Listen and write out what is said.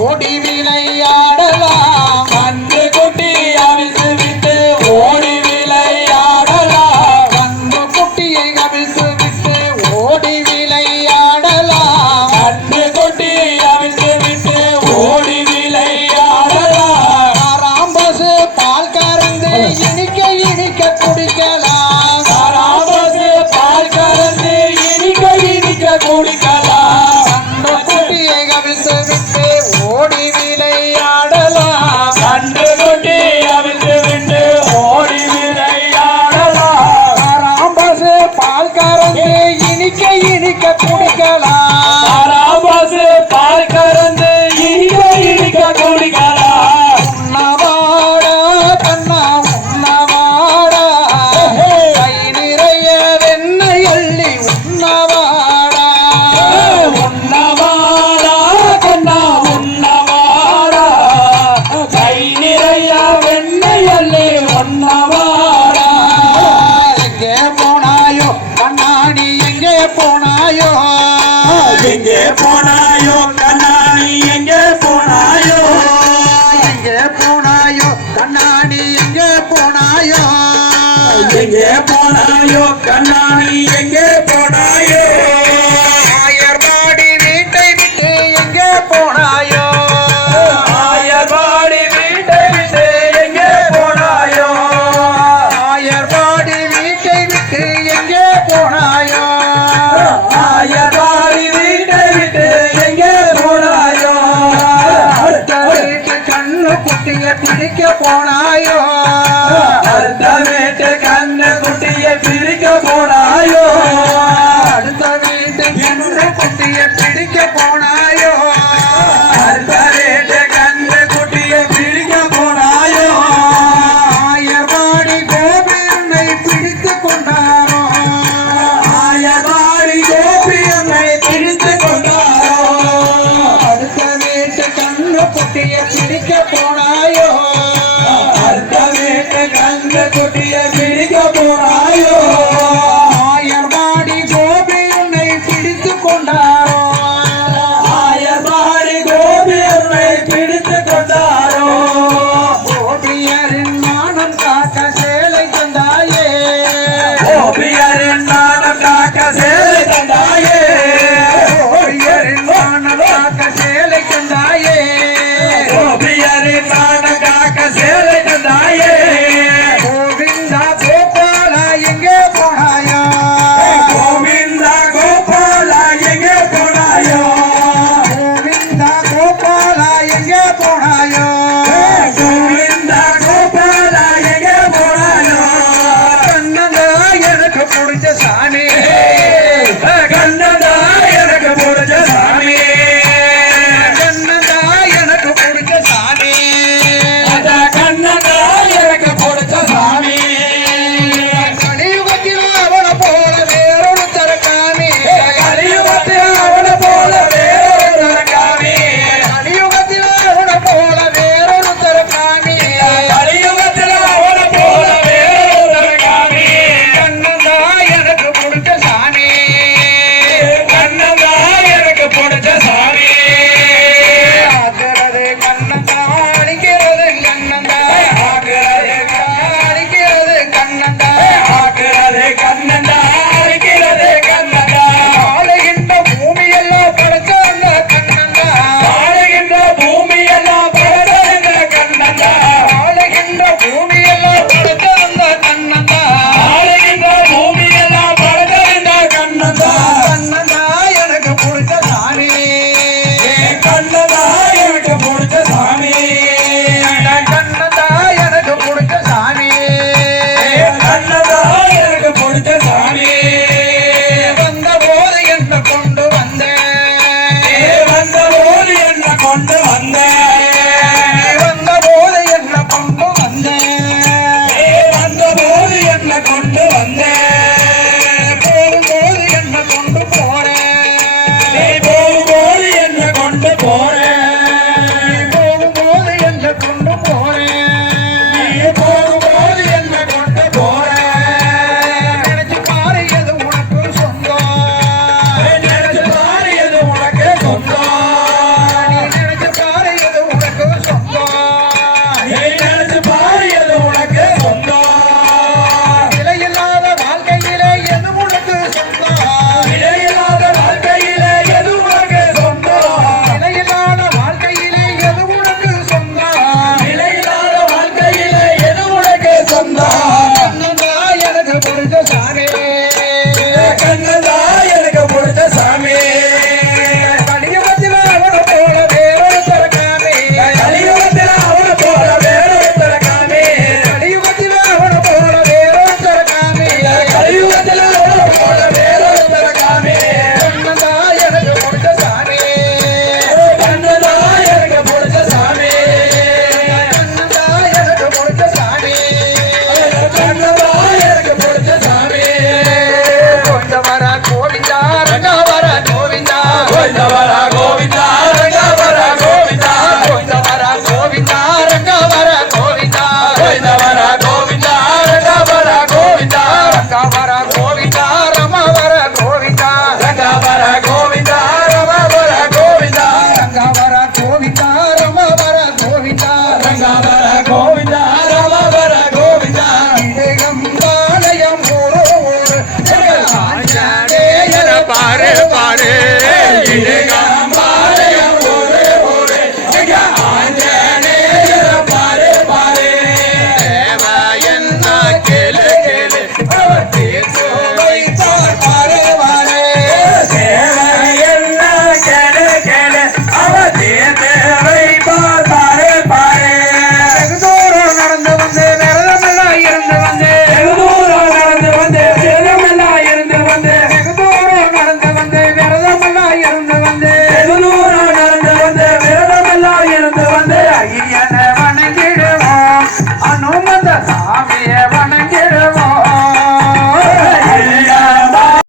ஓடி விளையா இனிக்க குடிக்கலாம். போனாயோ? கண்ணாடி எங்கே போனாயோ? எங்கே போனாயோ? கண்ணாடி எங்கே குட்டிய பிடிக்க போனாயோ? குட்டிய பிடிக்க போனாயோ? அர்த்த வீட்டு கந்த குட்டிய